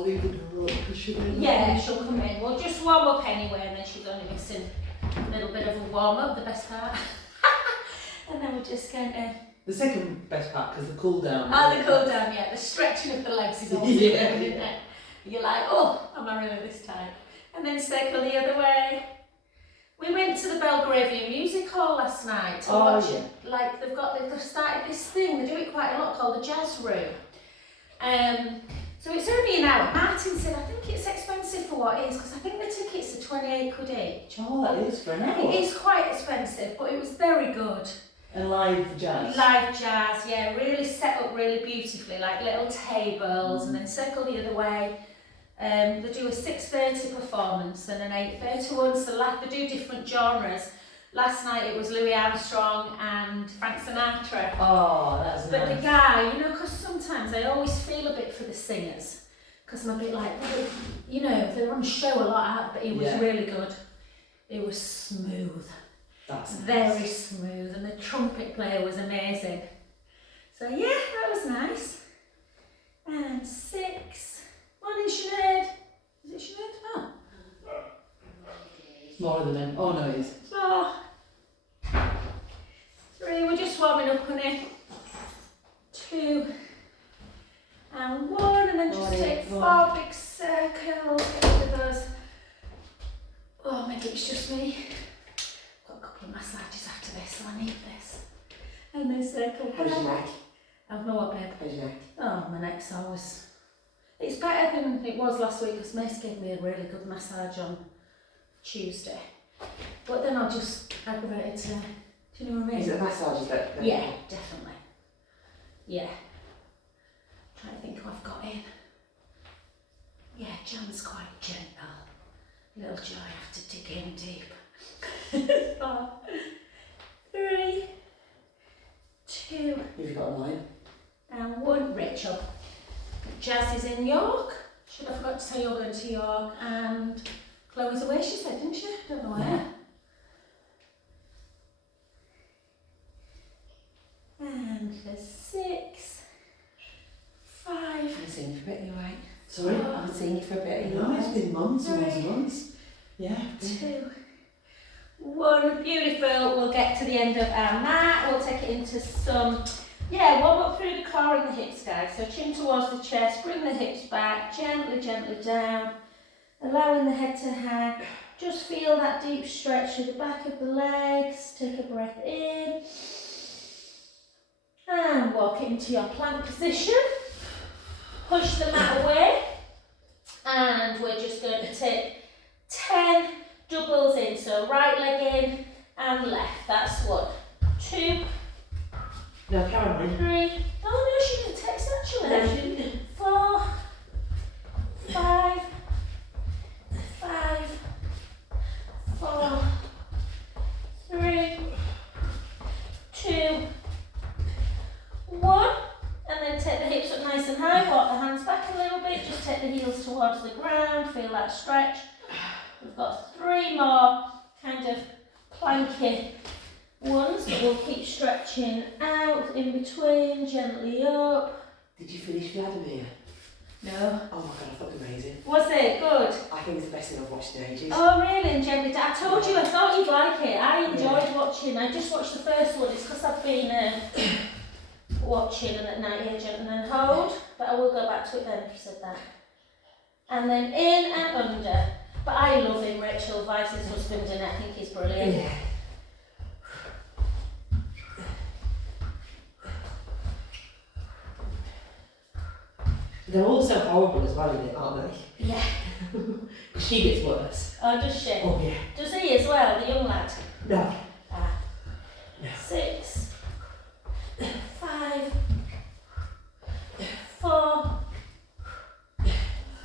I'll even her up because she'll be in. Yeah, she'll come in. We'll just warm up anyway, and then she's only missing a little bit of a warm up, the best part. And then we're just going to. The second best part, because the cool down. Oh, the cool down, yeah. The stretching of the legs is always Yeah. good, isn't it? You're like, oh, am I really this tight? And then circle the other way. We went to the Belgravian Music Hall last night to watch it. Like they've started this thing. They do it quite a lot called the Jazz Room. So it's only an hour. Martin said I think it's expensive for what it is because I think the tickets are 28 quid each. Oh, that is for an hour. It is quite expensive, but it was very good. And live jazz. Live jazz, yeah, really set up really beautifully, like little tables, and then circle the other way. They do a 6:30 performance and an 8:30 one, so they do different genres. Last night it was Louis Armstrong and Frank Sinatra. Oh, that's But nice. the guy, you know, because sometimes I always feel a bit for the singers, because I'm a bit like, well, you know, they're on show a lot out, but he was really good. It was smooth. That's very smooth, and the trumpet player was amazing. So yeah, that was nice. And 6. Morning, Sinead. Is it Sinead? Oh. It's more than them. Oh no, it is. 4. 3. We're just warming up, honey. 2. And 1, and then just take 4 big circles. Get rid of those. Oh, maybe it's just me. Massages after this, so I need this. And then circle. How's your neck? I've no what, babe. How's your neck? Oh, my neck's always. It's better than it was last week because Mace gave me a really good massage on Tuesday. But then I'll just aggravate it today. Do you know what I mean? Is it a massage? Is that? Yeah, definitely. Yeah. Trying to think who I've got in. Yeah, Jan's quite gentle. Little Joy, I have to dig in deep. 4, 3, 2, You've got a line. and 1. Rachel. Jazz is in York. Should I forgot to tell you you're going to York, and Chloe's away, she said, didn't she? Don't know where. And there's 6, 5. I haven't seen you for a bit, you're right. Sorry? I haven't seen you for a bit, you're No, it's been months and months and months. Yeah. 2, 1. Beautiful. We'll get to the end of our mat. We'll take it into some, warm up through the core and the hips, guys. So chin towards the chest, bring the hips back, gently, gently down, allowing the head to hang. Just feel that deep stretch through the back of the legs. Take a breath in. And walk into your plank position. Push the mat away. And we're just going to take 10 doubles in, so right leg in and left. That's 1, 2, No, Caroline. 3. Oh no, she didn't text actually. No, she didn't. 4, 5, 4, 3, 2, 1. And then take the hips up nice and high. Walk the hands back a little bit. Just take the heels towards the ground. Feel that stretch. We've got 3 more kind of planky ones that we'll keep stretching out in between, gently up. Did you finish Vladimir? No. Oh my god, I thought it was amazing. Was it good? I think it's the best thing I've watched in ages. Oh really? And gently down. I told you I thought you'd like it. I enjoyed watching. I just watched the first one. It's because I've been watching and at night here, gently and then hold. But I will go back to it then if you said that. And then in and under. But I love him, Rachel Vice's husband, and I think he's brilliant. Yeah. They're all so horrible as well in it, aren't they? Yeah. She gets worse. Oh, does she? Oh yeah. Does he as well, the young lad? No. Ah. No. 6, 5, 4,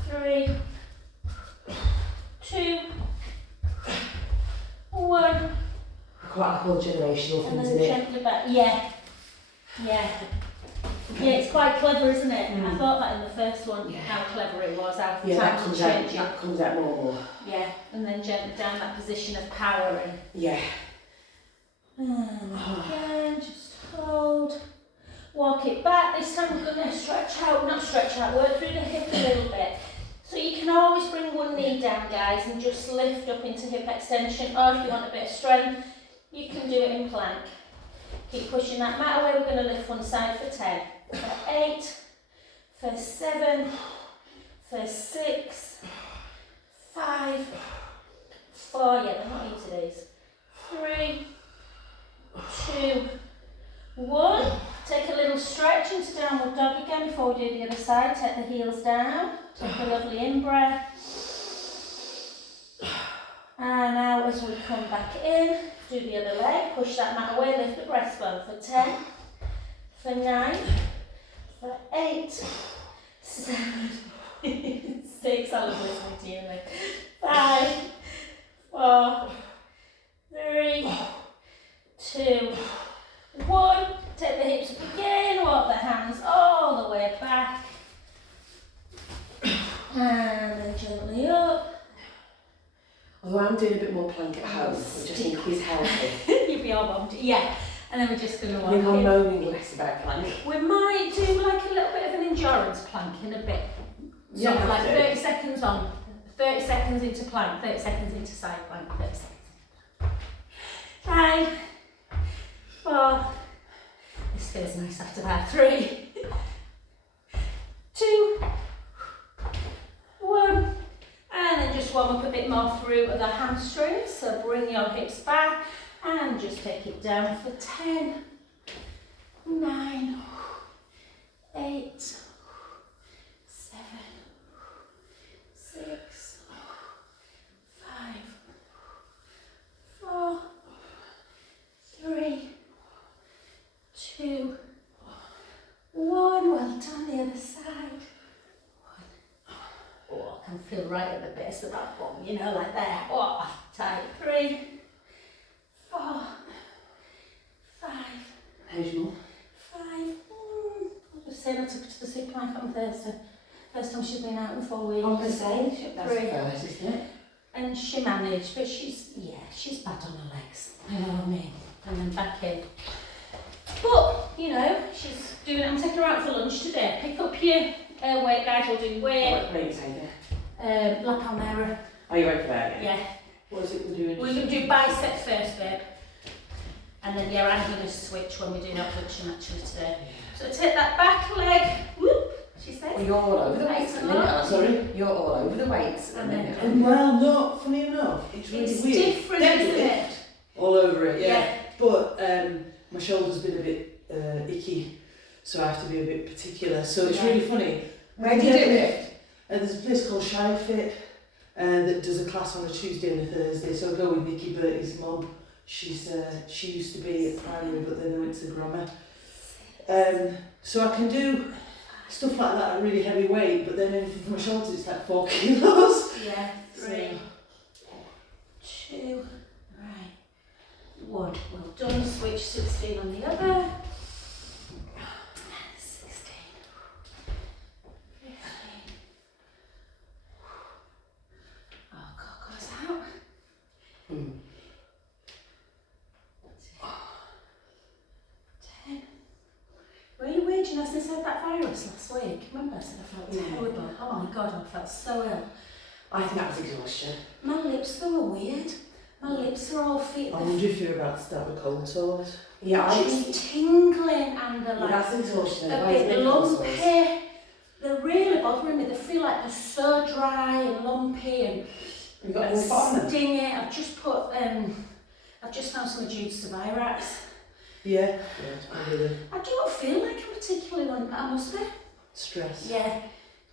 3, 2, 1. Quite like all generational And things then in it. gently back. Yeah. Yeah. Yeah, it's quite clever, isn't it? I thought that in the first one, how clever it was, how Yeah, that time comes to out. change it. That comes out more and more. Yeah, and then gently down that position of power and Yeah. again, just hold. Walk it back. This time we're going to stretch out, not stretch out, work through the hip a little bit. down, guys, and just lift up into hip extension. Or if you want a bit of strength, you can do it in plank. Keep pushing that matter where we're going to lift one side for 10, for 8, for 7, for 6, 5, 4, yeah, they're not easy these, 3, 2, 1. Take a little stretch into downward dog again before we do the other side. Take the heels down, take a lovely in-breath. And now as we come back in, do the other leg, push that mat away, lift the breastbone for 10, for 9, for 8, 7, 6, I love listening to you, 5, 4, 3, 2, 1. Take the hips up again, walk the hands all the way back. And then gently up. Although I'm doing a bit more plank at home, which I think is healthy. You'll be all bummed. Yeah. And then we're just going to walk I think I'm in. moaning less about plank. We might do like a little bit of an endurance plank in a bit. Yeah, So like have to. 30 seconds on, 30 seconds into plank, 30 seconds into side plank, 30 seconds. 5, 4, this feels nice after that, 3, 2, 1, and then just warm up a bit more through the hamstrings, so bring your hips back and just take it down for 10, 9, 8, 7, 6, 5, 4, 3, 2, 1. Well done, the other side. 1. Oh, I can feel right at the base of that bum, you know, like that. Oh, tight. 3, 4, 5. How's your mum? 5. I'll just say I took her to the supermarket on Thursday. First time she's been out in 4 weeks. I was going to say, that's 3. first, isn't it? And she managed, but she's bad on her legs. You know what I mean? And then back in. But, you know, she's doing it. I'm taking her out for lunch today. Pick up your weight, guys. We'll do weight. What are you saying there? La Palmera. Oh, you went for that? Yeah. What is it we're doing? We're going to do biceps first, babe. And then, yeah, I'm going to switch when we do that function actually today. So take that back leg. Whoop, she says. Well, you're all over the weights at the minute. Oh, sorry. You're all over the weights at the minute. Well, no, funny enough, it's really It's weird. different, isn't it? All over it, yeah. Yeah. But my shoulder's been a bit icky, so I have to be a bit particular. So it's really funny. Where do you do it? There's a place called Hiit that does a class on a Tuesday and a Thursday. So I go with Nikki Bertie's mum. She used to be at primary, but then I went to grammar. So I can do stuff like that at really heavy weight, but then anything for my shoulders, it's like 4 kilos. Yeah. 3, 2, right. 1. Well done. Switch 16 on the other. 16. 15. Oh, God, goes out. 10. Were you weird? You know, since I had that virus last week, remember I said I felt terrible? Oh my God, I felt so ill. I think that was exhaustion. My lips, they were weird. My lips are all I wonder if you're about to start with cold sores. Yeah, I just think tingling and they're like that's exhaustion. a bit lumpy. They're really bothering me. They feel like they're so dry and lumpy and You've got any spot on them? stingy. I've just put I've just found some Jude's Virax. Yeah, it's probably the I don't feel like I'm particularly lumpy, but I must be. stress. Yeah.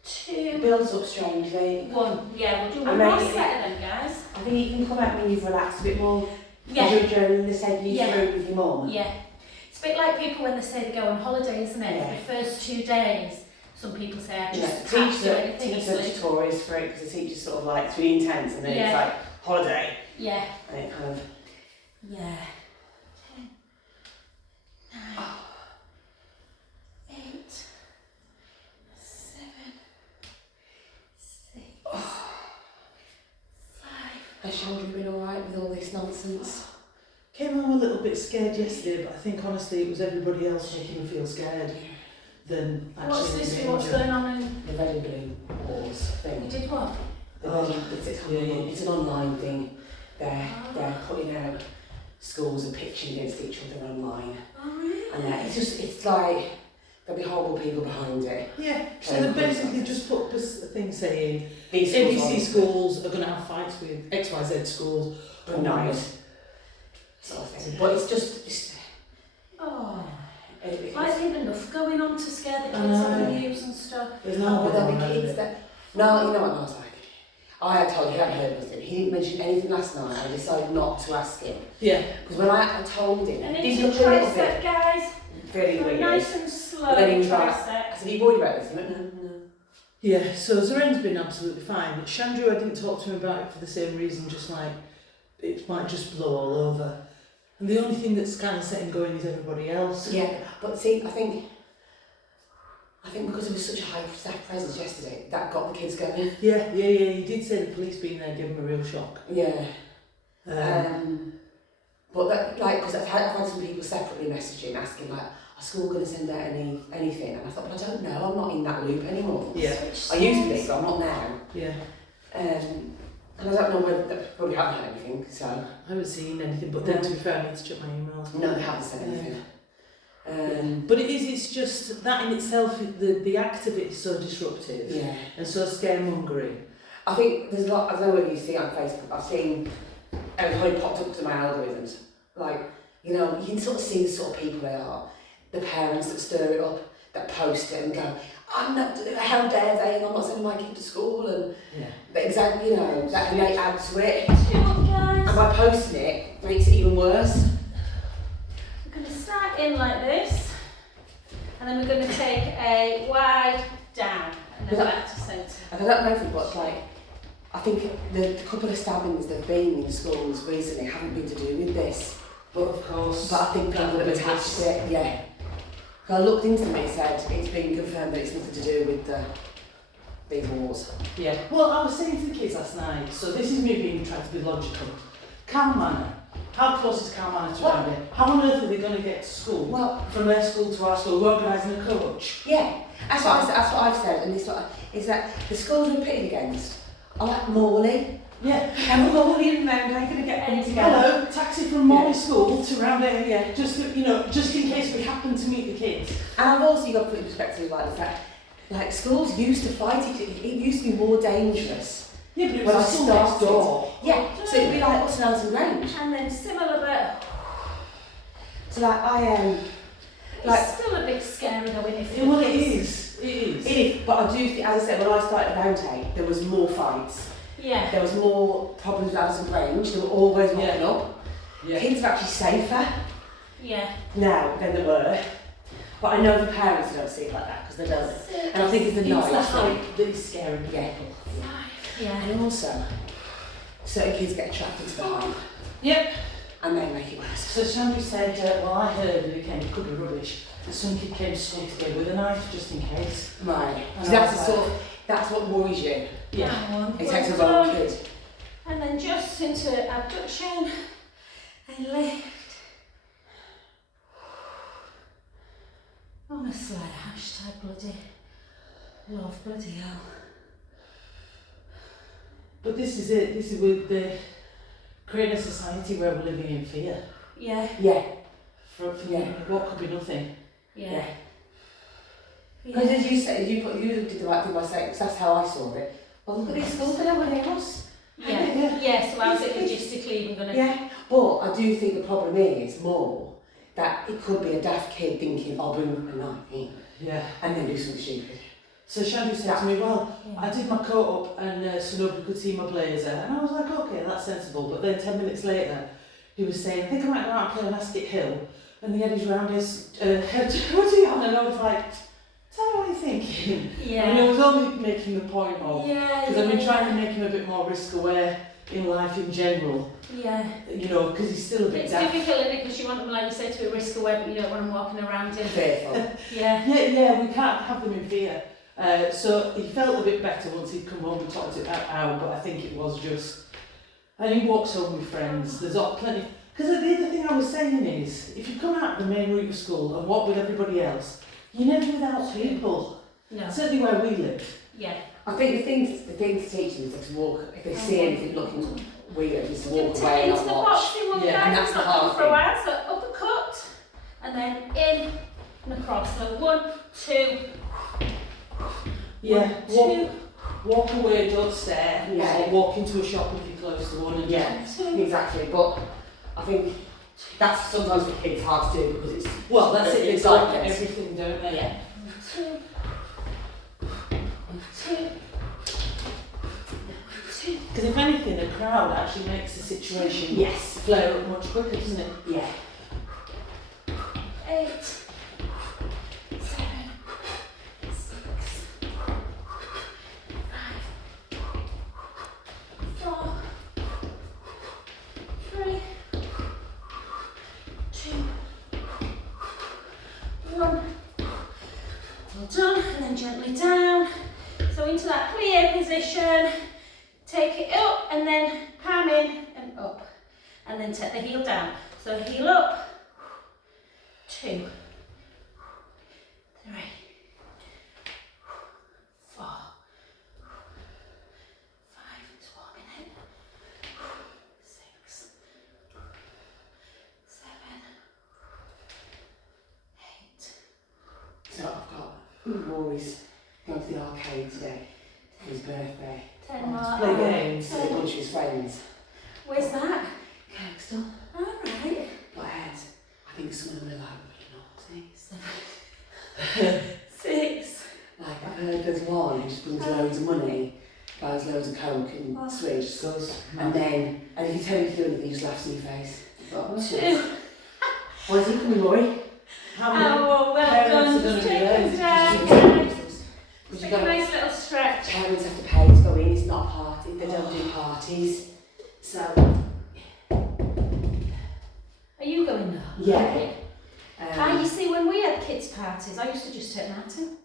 It 2, builds up strangely. 1. Yeah, we'll do I one mean, more set of them, guys. I think you can come out when you've relaxed a bit more. Yeah. During the said you Yeah. through with your mum. Yeah. It's a bit like people when they say they go on holiday, isn't it? Yeah. The first 2 days, some people say I just Yeah, can't do anything. teach the tutorials for it because the teacher's sort of like it's really intense and then it's like holiday Yeah. and it kind of Yeah. 10, 9, 8, 7, 6, 5. Has shoulder been alright with all this nonsense? Came home a little bit scared yesterday, but I think honestly it was everybody else making me feel scared than actually. What's this? the What's danger. going on in? The red and blue walls You thing. did what? It's an online thing. They're putting out schools are pitching against each other online. Oh, really? And it's like there'll be horrible people behind it. Yeah, so they basically just put a thing saying These ABC schools are going to have fights with XYZ schools. Night. Sort of thing. But it's oh. Like ain't enough going on to scare the kids on the news and stuff. There's no there'll be kids that. No, you know what I was like. I had told you, he hadn't heard anything. He didn't mention anything last night. I decided not to ask him. Yeah. Because when I told him, and he it's looked a a little tricep, bit guys. very So weird. nice and slow. But then he was like, tricep. I said, are you worried about this? He went, no. Yeah, so Zoren's been absolutely fine. Chandru, I didn't talk to him about it for the same reason, just like it might just blow all over. And the only thing that's kind of set him going is everybody else. Yeah, but see, I think because there was such a high staff presence yesterday, that got the kids going. Yeah, he did say the police being there gave him a real shock. Yeah. But that, like, because I've had some people separately messaging, asking, like, are school going to send out anything? And I thought, well, I don't know, I'm not in that loop anymore. Yeah. I used to be, but I'm not now. Yeah. And I don't know whether they probably haven't had anything, so. I haven't seen anything, but then to be fair, I need to check my emails. No, they haven't said anything. But it's just that in itself, the act of it is so disruptive and so scaremongering. I think there's a lot, I don't know whether you see it on Facebook, I've seen everybody popped up to my algorithms. Like, you know, you can sort of see the sort of people they are. The parents that stir it up, that post it and go, I'm not, how dare they, and I'm not sending my kid to school, and exactly, you know, that may add to it. And by posting it, makes it even worse. We're going to start in like this, and then we're going to take a wide down, and then back to centre. I don't know if it was like, I think the couple of stabbings that have been in schools recently haven't been to do with this. But of course. But I think people have attached it, yeah. I looked into it, it said it's been confirmed that it's nothing to do with these wars. Yeah. Well, I was saying to the kids last night, so this is me being trying to be logical. Cal Manor. How close is Cal Manor to around here? How on earth are they going to get to school? Well, from their school to our school, we're organising a coach. Yeah, that's what I've said, and is that the schools we're pitted against are like Morley. Yeah. And Morley and Mount, how are going to get them together? Hello, taxi from Morley School to round here, just in case we happen to meet the kids. And I've also got to put in perspective like the fact, like schools used to fight each other. It used to be more dangerous. Yeah, but it was a school next door. Yeah, so it'd be like us and Alison Grange. And then similar, but so like it's still a bit scary though, isn't it? Well, it is. It is. But I do think, as I said, when I started at Mount, there was more fights. Yeah. There was more problems with Alison Grange. They were always popping up. Yeah. Kids are actually safer now than they were. But I know the parents don't see it like that because they don't. And I think it's the noise. It's the hype that is scaring people. Yeah. And also, certain kids get attracted to the hype. Yep. And they make it worse. So Chandru said, well, I heard that it could be rubbish, that some kid came to school today with a knife just in case. Right. And So that's what worries you. Yeah. It takes a wrong kid. And then just into abduction and lift. Honestly, hashtag bloody love, bloody hell. But this is it. This is with the creating a society where we're living in fear. Yeah. Yeah. For what could be nothing. Yeah. Because as you said, you did the right thing by saying, because that's how I saw it. Well, look at these schools, they don't want anyone else. Yeah, so how's it logistically even going to... Yeah, but I do think the problem is more that it could be a daft kid thinking, I'll bring a knife in. Yeah. And then do something stupid. So Chandru said to me, well, I did my coat up and so nobody could see my blazer. And I was like, okay, that's sensible. But then 10 minutes later, he was saying, I think I might go out and play on Ascot Hill. And he had his round his head hoodie on, and I was like, tell me what you're thinking. Yeah. And I was only making the point of, because I've been trying to make him a bit more risk aware in life in general. Yeah. You know, because he's still a bit daft. It's difficult, isn't it? Because you want them, like you say, to be risk aware, but you don't want them walking around in fearful. Yeah, we can't have them in fear. So he felt a bit better once he'd come home and talked it out, but I think it was just... And he walks home with friends, there's plenty... Because the other thing I was saying is, if you come out the main route of school and walk with everybody else, you're never without people. No. Certainly where we live. Yeah. I think the thing to teach them is to walk, if they see anything looking weird, is to walk away and into not the watch. boxing one, Yeah, guys, and that's the not hard for a thing. while. So uppercut, and then in and across. So 1, 2. Yeah. 1, 2. Walk away, don't stare. Yeah. Or walk into a shop if you're close to one. And Yeah, 2. exactly. But I think that's sometimes for kids hard to do because it's Well, that's it. They it's block like this. everything, don't they? Yeah. 2. 2. 2. Because if anything, a crowd actually makes the situation Yes. flare up much quicker, doesn't it? Yeah. 8, 7, 6, 5, 4, 3, 2, 1. Well done, and then gently down. So into that plie position. Take it up and then palm in and up. And then take the heel down. So heel up. 2, 3, 4, 5, just warming it. 6, 7, 8. So I've got Rory's going to the arcade today for his birthday. 10 more. Play games. So a bunch of his friends. Where's that? Caxton. Alright. But I think some of them are like really naughty. 6. Like I've heard there's one who just brings loads of money, buys loads of coke and Oh. sweets. Goes. And if you tell him to do anything, he just laughs in your face. But, 2. Why is he coming, Rory? How many Oh, well parents done. are going to Take be us there? down. Because Take a nice little stretch. parents have to pay to go in, it's not a party, they don't do parties. So, Are you going now? yeah. You see, when we had kids' parties, I used to just take Martin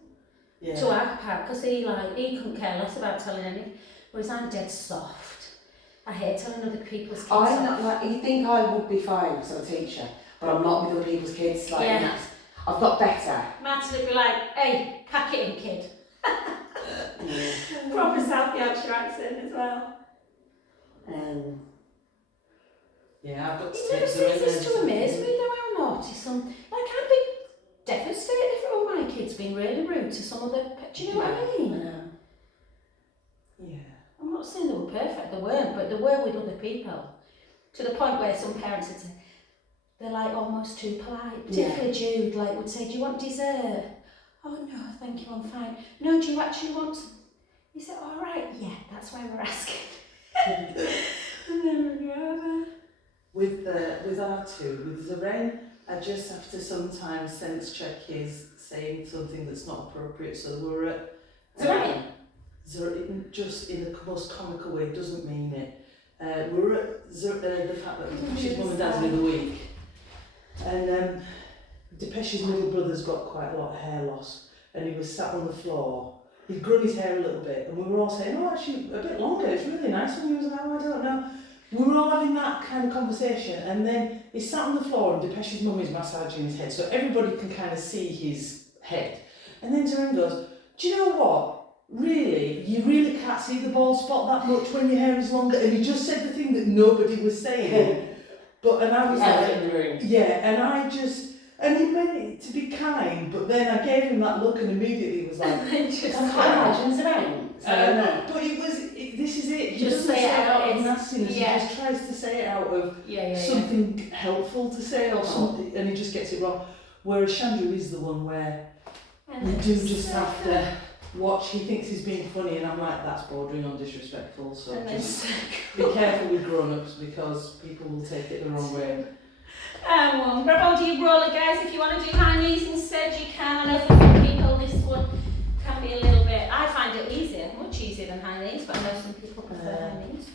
Yeah. to our part because he couldn't care less about telling anything. Whereas I'm dead soft. I hate telling other people's kids I'm off. not like, you think I would be fine because I'm a teacher, but I'm not with other people's kids. Like, Yeah. that's, I've got better. Martin would be like, hey, pack it in, kid. Yeah. Proper South Yorkshire accent as well. Yeah, I've got to It take never them in ceases there. to amaze me though how naughty some. Like I'd be devastated if all my kids being really rude to some other. Do you know what I mean? Yeah. I'm not saying they were perfect, they weren't, but they were with other people. To the point where some parents would say, they're like almost too polite. Yeah. Particularly Jude, like would say, do you want dessert? Oh no, thank you, I'm fine. No, do you actually want some? He said, all right, yeah, that's why we're asking. And then we go, With R2, with Zorain, I just have to sometimes sense check his saying something that's not appropriate. So we were at Zorain? Zorain, just in the most comical way, doesn't mean it. We were at the fact that she's mum and dad's the other week, and Depesh's middle brother's got quite a lot of hair loss, and he was sat on the floor. He'd grown his hair a little bit, and we were all saying, "Oh, actually, a bit longer. It's really nice." When he was like, "Oh, I don't know." We were all having that kind of conversation, and then he sat on the floor, and Depesh's mum is massaging his head, so everybody can kind of see his head. And then Zorain goes, "Do you know what? Really, you really can't see the bald spot that much when your hair is longer." And he just said the thing that nobody was saying. And I was like, in the room. yeah, and he meant it to be kind, but then I gave him that look and immediately was like, I can't imagine Zorain. but this is it. He Just doesn't say it out of of- nastiness. yeah. He just tries to say it out of yeah. something helpful to say or something, and he just gets it wrong. Whereas Chandru is the one where we do just have to watch. He thinks he's being funny, and I'm like, that's bordering on disrespectful. So And then just be careful with grown-ups because people will take it the wrong way. well, grab hold of your roller, guys. If you want to do high knees instead, you can. I know for some people this one can be a little bit. I find it easier, much easier than high knees, but I know some people prefer high knees.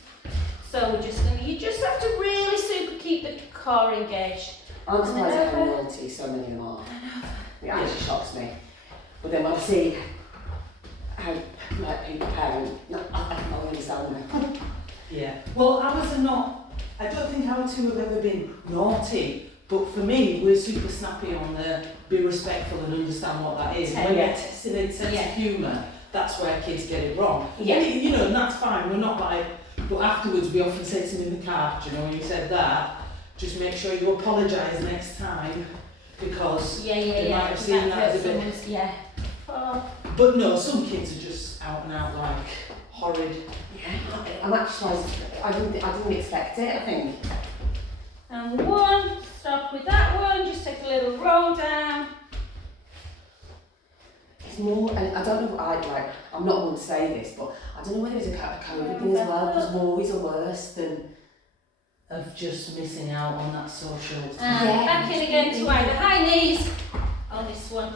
So you just have to really super keep the core engaged. I'm surprised how naughty so many of them are. It actually shocks me. But then when I see how like people parent, I don't understand now. Yeah. Well, ours are not. I don't think our two have ever been naughty, but for me, we're super snappy on the be respectful and understand what that is. When Yeah. they're testing a sense of humour, that's where kids get it wrong. Yeah. And, you know, and that's fine, we're not like, but afterwards we often say to them in the car, do you know, when you said that, just make sure you apologise next time, because they might have seen that as a bit... Yeah. Oh. But no, some kids are just out and out like horrid. Yeah, I'm actually, I didn't expect it, I think. And one, stop with that one, just take a little roll down. It's more, and I don't know, I'm not one to say this, but I don't know whether it's a COVID thing as well, because worries are worse than... Of just missing out on that social time. And back in again to either high knees on this one,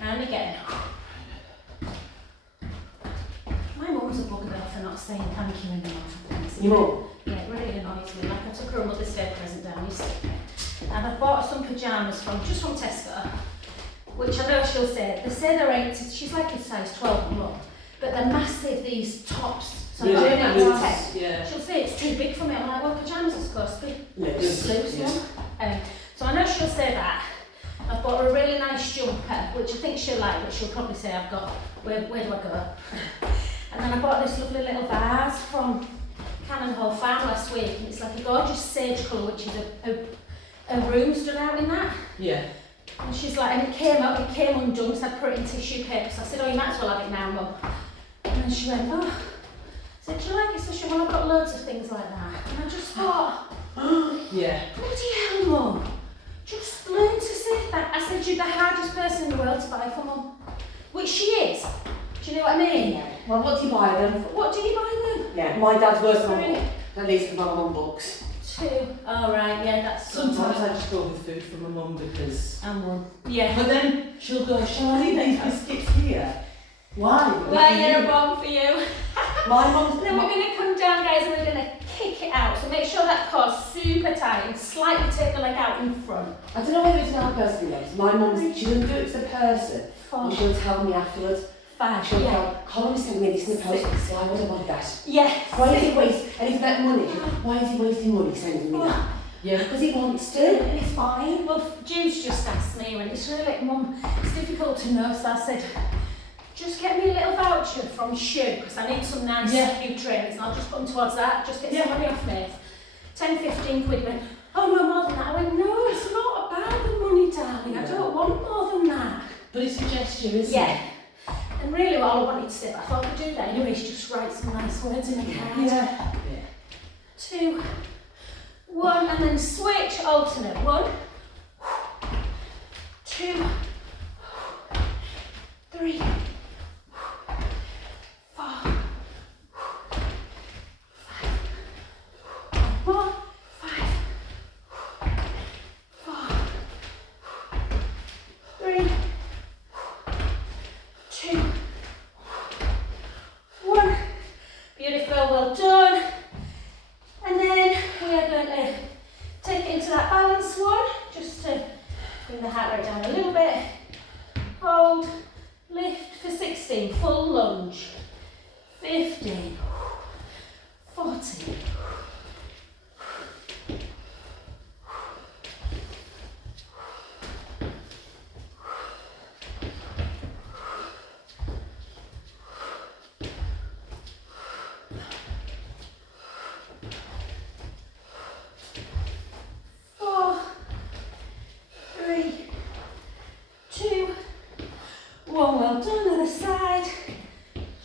and again. My mum's a bugger for not saying thank you enough. Your mum? Yeah, it really annoys me. Like I took her a Mother's Day present down yesterday, and I bought some pyjamas from Tesco, which I know she'll say, they say they're 8, she's like a size 12 mum, but they're massive, these tops. So I'm doing it to 10. Yeah. She'll say it's too big for me. I'm like, well, pyjamas are supposed to be Loose. Yeah. So I know she'll say that. I've bought her a really nice jumper, which I think she'll like, but she'll probably say I've got, where do I go? And then I bought this lovely little vase from Cannon Hall Farm last week, and it's like a gorgeous sage colour, which is a room stood out in that. Yeah. And she's like, and it came undone, so I put it in tissue paper. So I said, oh, you might as well have it now, Mum. And then she went, oh. I said, do you like it? So she went, well, I've got loads of things like that. And I just thought, Yeah. bloody hell, Mum. Just learn to say that. I said, you're the hardest person in the world to buy for, Mum. Which she is. Do you know what I mean? Yeah. Well, what do you buy them? What do you buy them? Yeah, my dad's worse than my 3, mum. At least he buy my mum books. 2. Oh, right, yeah, that's... Sometimes I just go with food from my mum because... And 1. Yeah. But then she'll go, shall I leave these biscuits here? Why? Well, you're a bomb for you. My mum's... Then we're going to come down, guys, and we're going to kick it out. So make sure that core's super tight and slightly take the leg out in front. I don't know whether it's an old person who knows. My mum, she doesn't do it to the person. 4. And she'll tell me afterwards. 5. She'll Yeah. go, Colin sent me this in the post, so I would have wanted that. Yes. Why is he wasting, and if that money, why is he wasting money sending me that? Yeah. Because he wants to, and it's fine. Well, Jude's just asked me, and it's really like, Mum, it's difficult to know, so I said, just get me a little voucher from Shoe, because I need some nice new trainers, and I'll just put them towards that, just get some money off me. 10, 15 quid. Went, oh, no, more than that. I went, no, it's not about the money, darling. I don't want more than that. But it's a gesture, isn't it? Yeah. And really all I wanted to say, but I thought I could do that anyway, is just write some nice words in a card. Yeah. 2, 1, and then switch, alternate. 1, 2, 3, 4, 5, 1, 5, 4, 3, 2, 1. Beautiful, well done. And then we are going to take it into that balance one, just to bring the heart rate down a little bit. Hold, lift for 16, full lunge. 15, 14. Well done, other side.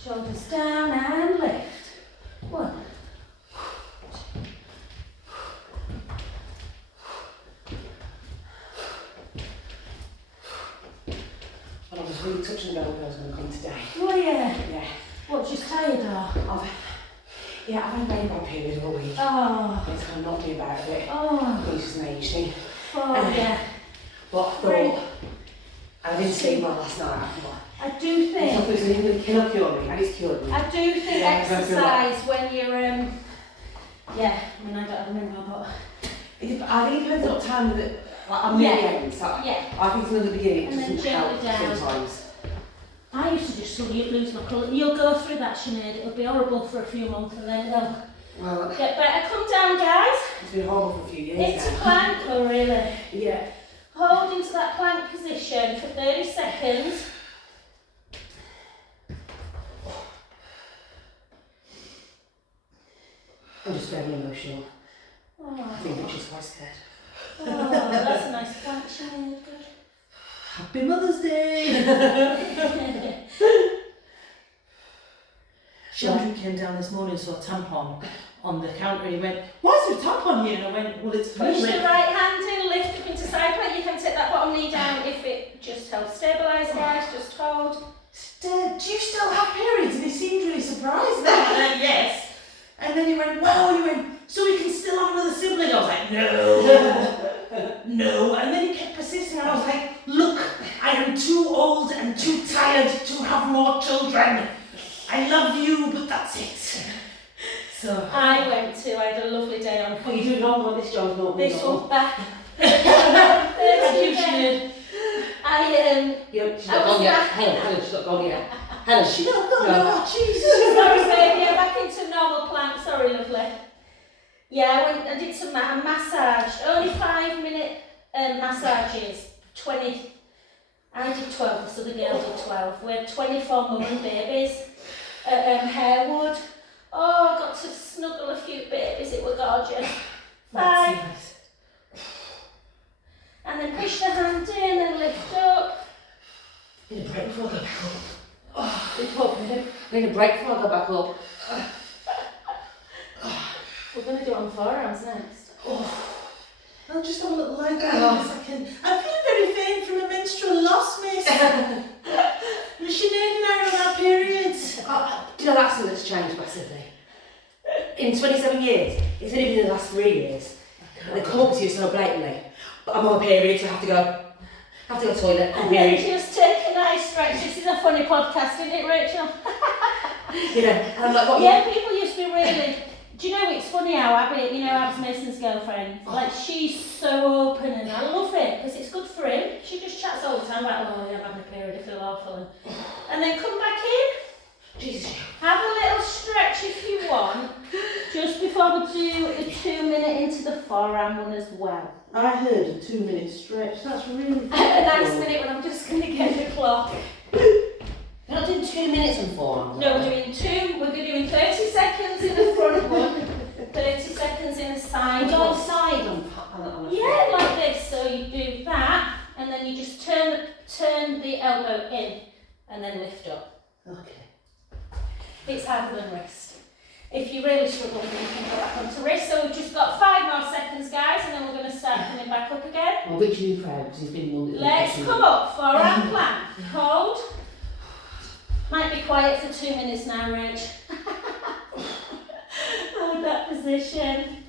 Shoulders down and lift. 1. Well, I was really touching the bell when I was going to come today. Oh yeah. Yeah. What, just tired or? I've had a very bad period all week. Oh. It's kind of knocked me about a bit. Oh. It's just an age thing. Oh yeah. But I thought, I didn't sleep well last night. I thought, I do I thought think. it was going to cure me, and it's cured me. I do think Yeah, I feel exercise when you're yeah, I mean I don't remember but I think it depends what time that I'm near the end, so yeah. I think from the beginning it And then doesn't help gently down. sometimes. I used to just suddenly lose my colour. You'll go through that, Sinead. It'll be horrible for a few months and then it'll Well, get better. Come down, guys. it's been horrible for a few years Into now. plank, oh really? Yeah. Hold into that plank position for 30 seconds. I'm just very emotional. Oh, I think Richard's quite scared. oh, that's a nice plant, Sinead. Good. Happy Mother's Day! Chandra came down this morning and saw a tampon on the counter and he went, why is there a tampon here? And I went, well, it's for Push me. the right hand in, lift up into side plank. You can take that bottom knee down if it just helps stabilise, guys. Just hold. Do you still have periods? And he seemed really surprised then. I went, yes. And then he went, wow, and he went, so we can still have another sibling? I was like, no. No. And then he kept persisting and I was like, look, I am too old and too tired to have more children. I love you, but that's it. So I had a lovely day on. What are you doing normal on this, John? Not This one's back. thank you, Sinead. She's not gone yet. Helen, she's not gone yet. Helen, She don't know, No. Jesus. Sorry, baby. Yeah, back into normal plank. Sorry, lovely. Yeah, I did some massage. Only 5-minute massages. 20. I did 12. So the girl did 12. We had 24 mum and babies at Harewood. Oh, I got to snuggle a few babies. It was gorgeous. 5. Nice. And then push the hand in and lift up. Need a break before I go back up. Lift up, babe. I need a break before I go back up. We're going to do it on forearms next. I'll just have a little lie down in a second. I'm feeling very faint from a menstrual loss, miss. Sinead and I are on our periods. Do you know that's something that's changed massively? In 27 years, it's only been in the last 3 years. And they come up to you so blatantly. But I'm on my period, so I have to go to the toilet. And then just take a nice stretch. This is a funny podcast, isn't it, Rachel? You know, and I'm like, what? Yeah, people used to be really. Do you know it's funny how Abby, Ab's Mason's girlfriend, like she's so open and I love it because it's good for him. She just chats all the time about, oh yeah, I'm having a period, I feel awful. And then come back in, Jesus. have a little stretch if you want, just before we do the 2-minute into the forearm one as well. I heard a 2-minute stretch. That's really A nice minute when I'm just going to get the clock. You're not doing 2 minutes on forearms? No, we're doing 2. We're doing 30 seconds in the front one, 30 seconds in the side Go one. on side on a Yeah, like this. So you do that, and then you just turn the elbow in, and then lift up. Okay. It's harder than wrist. If you really struggle, then you can go back onto wrist. So we've just got 5 more seconds, guys, and then we're going to start coming back up again. Well, Richard is proud because he's been one. Let's come up, forearm plank. Hold. Might be quiet for 2 minutes now, Rich. Hold that position.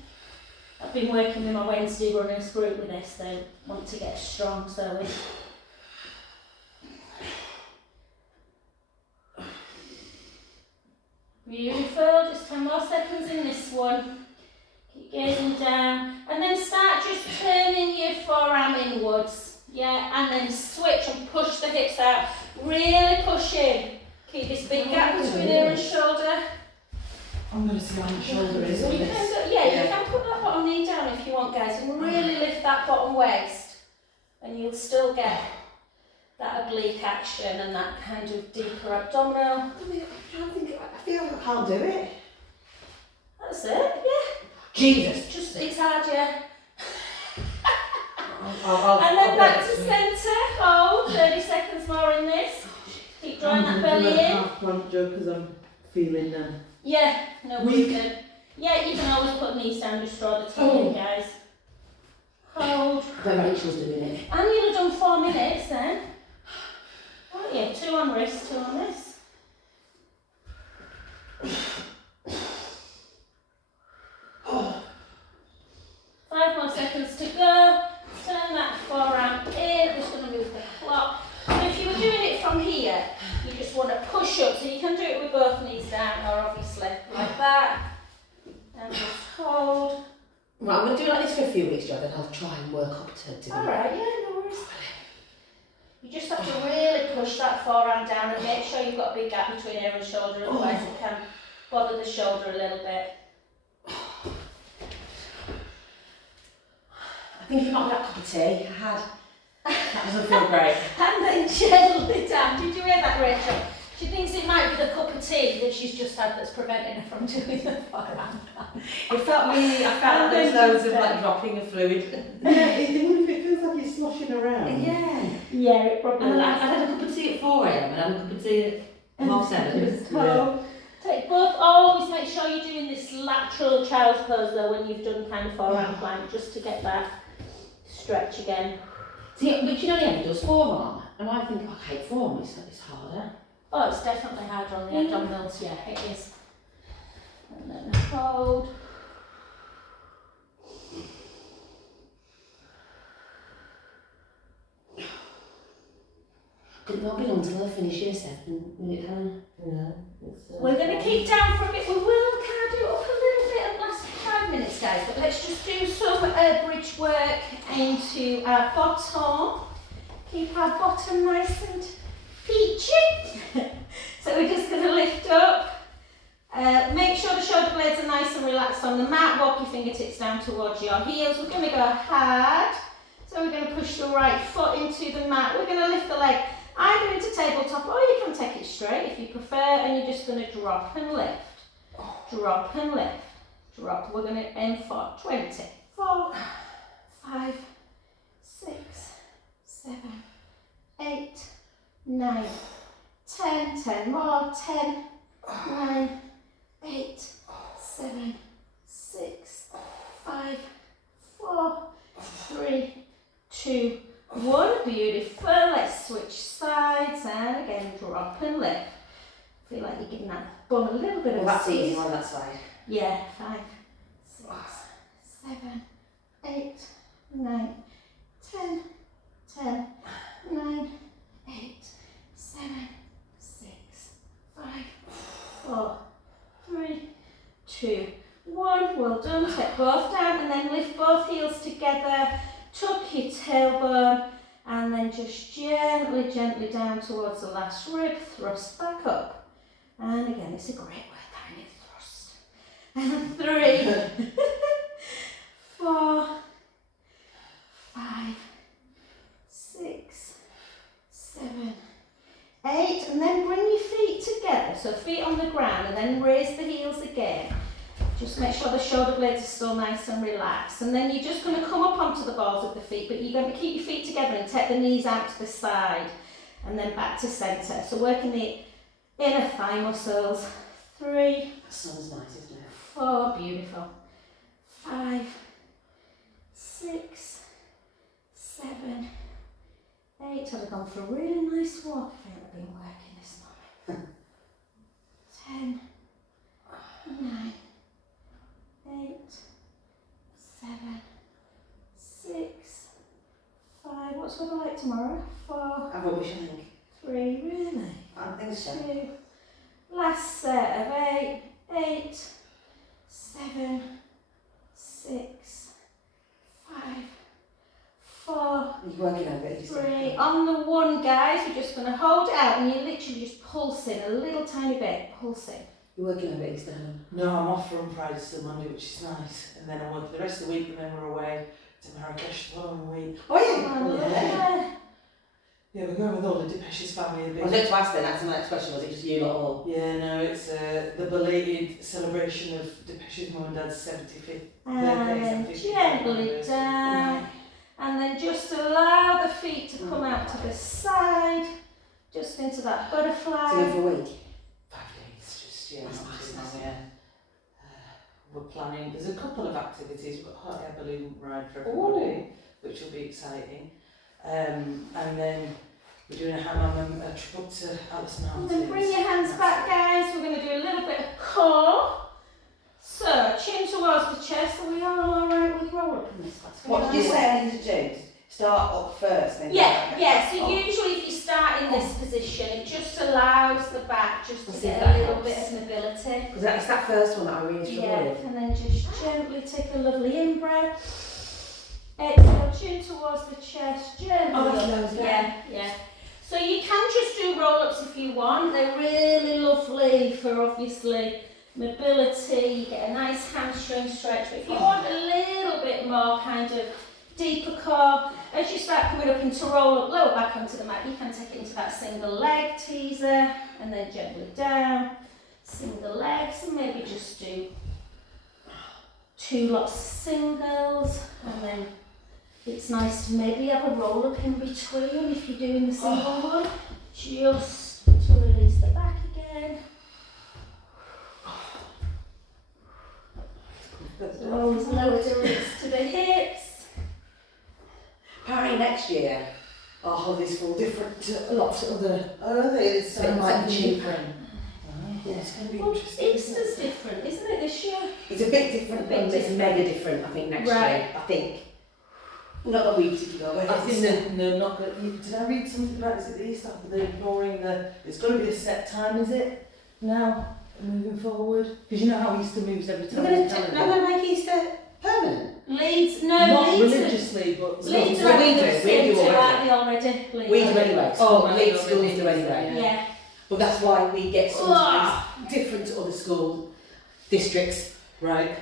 I've been working with my Wednesday runners group with this. They want to get strong, so beautiful. Just 10 more seconds in this one. Keep gazing down, and then start just turning your forearm inwards. Yeah, and then switch and push the hips out. Really push in. Keep this big gap between ear and shoulder. I'm going to see how my shoulder is on You this. can go, yeah, you can put that bottom knee down if you want, guys, and really lift that bottom waist, and you'll still get that oblique action and that kind of deeper abdominal. I feel like I can't do it. That's it, yeah. Jesus. Just, it's hard, yeah. I'll And then back to centre, hold, 30 seconds more in this. Keep drawing that belly in. half plank joke because I'm feeling Yeah, no Weak. good. Yeah, you can always put knees down, just draw the toe in, guys. Hold. But Rachel's doing it. And you'll have done 4 minutes then. Oh yeah, 2 on wrist, 2 on this. Oh. 5 more seconds to go. Turn that forearm in. I'm just going to move the clock. So if you were doing it from here, you just want to push up. So you can do it with both knees down, or obviously like that. And just hold. Right, I'm going to do like this for a few weeks, Jo, then I'll try and work up to Alright, yeah, no worries. You just have to really push that forearm down and make sure you've got a big gap between ear and shoulder, otherwise it can bother the shoulder a little bit. I think you got that cup of tea I had. That doesn't feel great. And then gently down. Did you hear that, Rachel? She thinks it might be the cup of tea that she's just had that's preventing her from doing the forehand. I felt like there was loads of like dropping of fluid. Yeah, even if it feels like it's sloshing around. Yeah, it probably And is. I had a cup of tea at 4 a.m. and I had a cup of tea at 7:30. Yeah. Take both, always make sure you're doing this lateral child's pose though when you've done kind of forehand plank, just to get that stretch again. See, but you know, he does forearm, and I think, okay, forearm it's harder. Oh, it's definitely harder on the abdominals, yeah, it is. And then hold. It won't be long till I finish year 7, will it, Helen? Yeah. We're going to keep down for a bit. We will kind of do up a little bit of last 5 minutes, guys, but let's just do some bridge work into our bottom. Keep our bottom nice and peachy. So we're just going to lift up. Make sure the shoulder blades are nice and relaxed on the mat. Walk your fingertips down towards your heels. We're going to go hard. So we're going to push the right foot into the mat. We're going to lift the leg either into tabletop, or you can take it straight if you prefer, and you're just going to drop and lift. Drop and lift. Drop. We're going to aim for 20. 4, 5, 6, 7, 8, 9, 10. 10 more. 10, 9, 8, 7, 6, 5, 4, 3, 2, 1. Beautiful. Let's switch sides and again drop and lift. Feel like you're giving that bum a little bit of a That's squeeze. easy on that side. Yeah. 5, 6, 7, 8, 9, 10, 10, 9, 8, 7, 6, 5, 4, 3, 2, 1. Well done. Take both down and then lift both heels together. Tuck your tailbone and then just gently, gently down towards the last rib. Thrust back up. And again, it's a great word, tiny thrust. And 3, 4, 5, 6, 7, 8. And then bring your feet together. So feet on the ground and then raise the heels again. Just make sure the shoulder blades are still nice and relaxed. And then you're just going to come up onto the balls of the feet, but you're going to keep your feet together and take the knees out to the side and then back to centre. So working the inner thigh muscles. 3, That sounds nice, isn't it? 4, beautiful. 5, 6, 7, 8. Have I gone for a really nice walk? I think I've been working this morning. 10, 9, 8, 7, 6, 5. What's weather like tomorrow? 4, Have a wish, I think. 3. Really? I think so. 2. Last set of 8. 8, 7, 6, 5, 4. You're working over it. 3. On the 1, guys, we're just going to hold it out and you're literally just pulsing a little tiny bit. Pulsing. You're working over Easter, Helen. No, I'm off from Friday till Monday, which is nice. And then I'm working the rest of the week, and then we're away to Marrakesh the following week. Oh, yeah. Yeah. Yeah, we're going with all the Depesh's family. I was going to ask then, that's my next question, was it just you lot all? Yeah, no, it's the belated celebration of Depesh's mum and dad's 75th And birthdays. gently down. And then just allow the feet to come out to the side. Just into that butterfly. So you for a week? 5 days, just, yeah. That's just nice. now, yeah. We're planning, there's a couple of activities. We've got a hot air balloon ride for everybody, which will be exciting. And then we're doing a hammam and a trip up to Alice Mountains. And then bring your hands back, guys. We're going to do a little bit of core. So, chin towards the chest. Are we all alright with roll up in this class? What did you say I need to do? Start up first, then Yeah. So usually if you start in this position, it just allows the back just to Let's get see if a that little bit helps. of mobility. Because it's that first one that I really struggle Yeah, with. and then just gently take a lovely in-breath. Exhale, chin towards the chest, gently. Oh, that's up. lovely. Yeah. So you can just do roll-ups if you want. They're really lovely for obviously mobility. You get a nice hamstring stretch. But if you want a little bit more kind of deeper core. As you start coming up into roll up, lower back onto the mat, you can take it into that single leg teaser and then gently down. Single legs, and maybe just do 2 lots of singles, and then it's nice to maybe have a roll up in between if you're doing the single one, just to release the back again. So always lower the wrists to the hips. Apparently next year, our holidays fall different to lots of other. Oh, it's It might be different. Yeah, it's going to be Well, interesting. Easter's different, isn't it, this year? It's a bit different, but it's mega different, I think, next Right. year. I think. Not that we particularly know. I think they're not going to. Did I read something about, is it the Easter? They're ignoring the. It's going to be a set time, is it? Now, moving forward? Because you know how Easter moves every time. They're going to make Easter permanent. Leeds, no, Not Leeds. religiously, but. Leeds Well, are we do, the we same do too, already. aren't they already? Leeds. We do anyway. Oh, Leeds maybe schools already, do anyway. Yeah. But that's why we get sometimes different to other school districts, Right.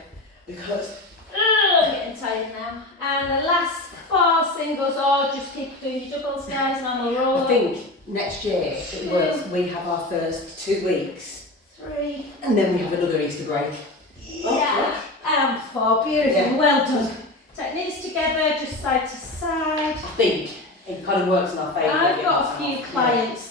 because I'm getting tired now. And the last 4 singles, or just keep doing your juggles, guys, and I'm a roll. I think next year it works. We have our first 2 weeks, 3. and then we have another Easter break. Yeah. And 4. Beautiful. Yeah. Well done. Take knees together, just side to side. I think it kind of works in our favour. I've got a few clients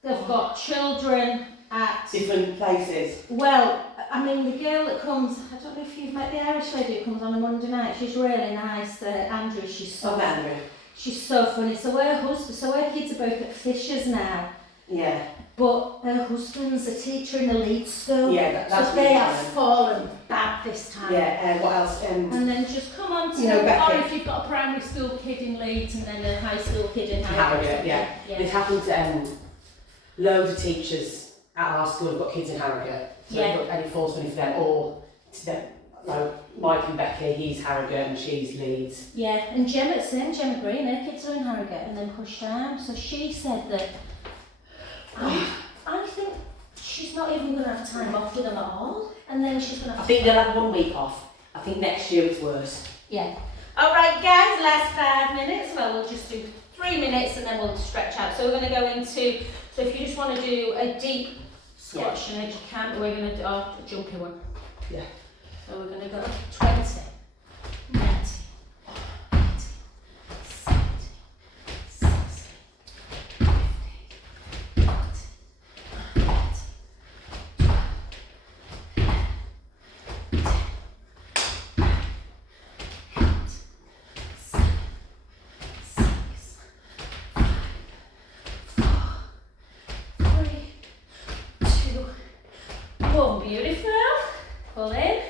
they've got children at, different places. well, I mean, the girl that comes, I don't know if you've met the Irish lady who comes on a Monday night, she's really nice, Andrew, she's Andrew. she's so funny. So her kids are both at Fisher's now, Yeah. but her husband's a teacher in a Leeds school, Yeah, that's so they really have common. fallen bad this time. Yeah. What else? And then just come on to, You know, Becky. or if you've got a primary school kid in Leeds and then a high school kid in Harrogate. Yeah. yeah. It happens. Loads of teachers at our school have got kids in Harrogate. So Yeah. and it falls funny for them, or to them, like Mike and Becky, he's Harrogate and she's Leeds. Yeah, and Gemma Green, her kids are in Harrogate and then pushed down. So she said that I think she's not even going to have time off with them at all, and then she's going to I have think they'll have 1 week off. I think next year it's worse. Yeah. All right, guys, last 5 minutes. Well, we'll just do 3 minutes and then we'll stretch out. So we're going to go into, so if you just want to do a deep squat, you can, but we're going to do a jumpy one. Yeah. So we're going to go 20, 90, 80, 70, 60, 50, 40, 1. Beautiful. Pull in.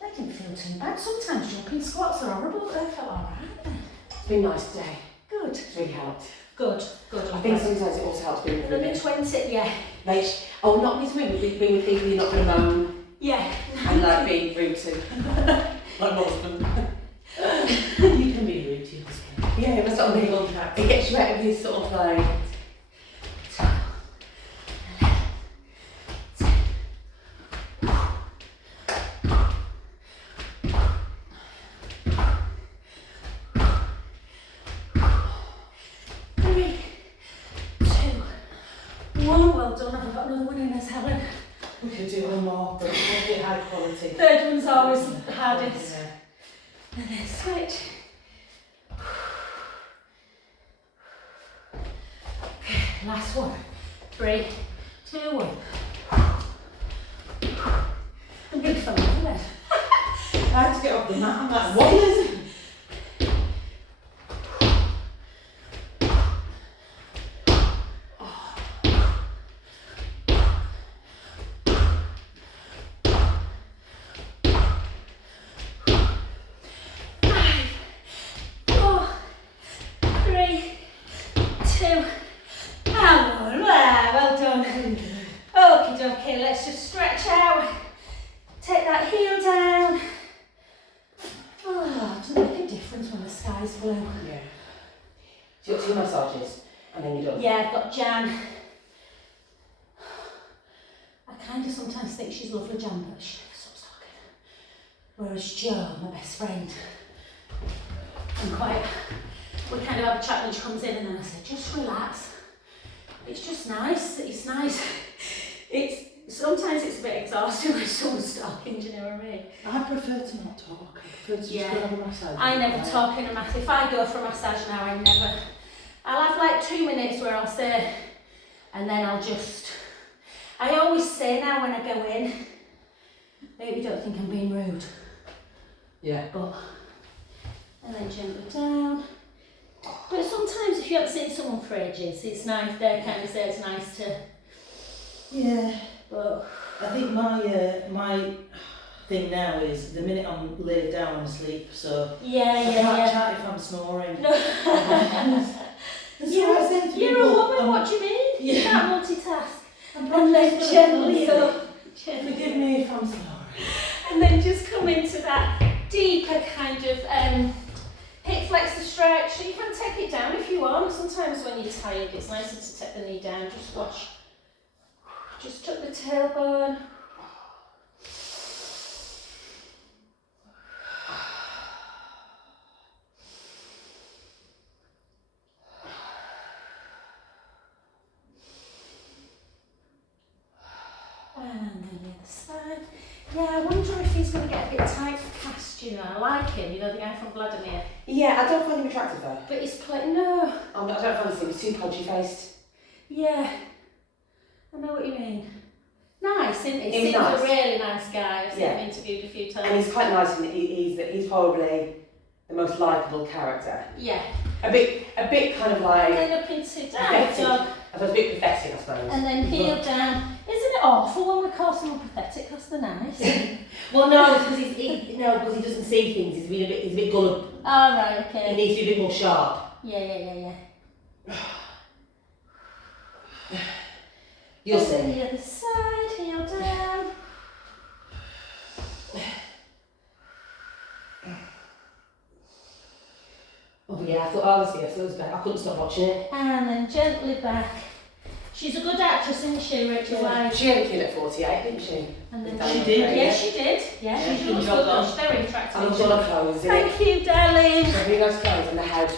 That didn't feel too bad. Sometimes jumping squats are horrible, but they felt alright then. It's been nice today. Good. It's really helped. Good. I think sometimes it also helps being with Another women. 20, yeah. Like, not with women, but being with people you're not going to moan Yeah. and like being rude to. Like my husband. You can be rude to your husband. Yeah, that's what I mean. It gets you out of this sort of like. Well done, I've got another one in this, Helen. We could do one more, but it won't be high quality. Third one's always the hardest. Yeah. And then switch. Okay, last one. 3, 2, 1. I'm big fun, isn't it? I had to get off the mat. I'm like, what is it? Okay, let's just stretch out. Take that heel down. Oh, doesn't make a difference when the sky's blue. Yeah. So you've got 2 massages and then you're done. Yeah, I've got Jan. I kind of sometimes think she's lovely, Jan, but she never stops talking. Whereas Jo, my best friend, We kind of have a chat when she comes in, and then I say, just relax. It's just nice. It's nice. Sometimes it's a bit exhausting when someone's talking. Do you know what I mean? I prefer to not talk. I prefer to just go have a massage. I never talk in a massage. If I go for a massage now, I'll have like 2 minutes where I'll say, and then I always say now when I go in, maybe don't think I'm being rude. Yeah. And then gently down. But sometimes if you haven't seen someone for ages, it's nice, they kind of say it's nice to... Yeah. But I think my thing now is the minute I'm laid down, I'm asleep, so I can't chat if I'm snoring. No. You're a woman, what do you mean? Yeah. You can't multitask. And then gently up. Forgive me if I'm snoring. And then just come into that deeper kind of hip flexor stretch. You can take it down if you want. Sometimes when you're tired, it's nicer to take the knee down. Just watch. Just tuck the tailbone. And then the other side. Yeah, I wonder if he's going to get a bit tight cast, you know. I like him, you know, the guy from Vladimir. Yeah, I don't find him attractive though. But he's no. I don't fancy him, he's too podgy faced. Yeah, I know what you mean. Nice, isn't he? He's Seems nice. a really nice guy. I've seen him interviewed a few times. And he's quite nice, and he's probably the most likeable character. Yeah. A bit kind of like... And then up into down dog. I suppose a bit pathetic, I suppose. And then heel down. Isn't it awful when we call someone pathetic? Because they're nice. Well, no, it's because because he doesn't see things. He's a bit gullible. Oh, right, okay. He needs to be a bit more sharp. Yeah. You'll And see. then the other side, heel down. Oh yeah, I thought it was better. I couldn't stop watching it. And then gently back. She's a good actress, isn't she, Rachel White? She had a kid at 48, didn't she? And then She did. Yes, she did. Yeah, Yeah, she good looks job good. done. She's very attractive. And I've got her clothes in it. Thank you, darling. So really nice clothes in the house.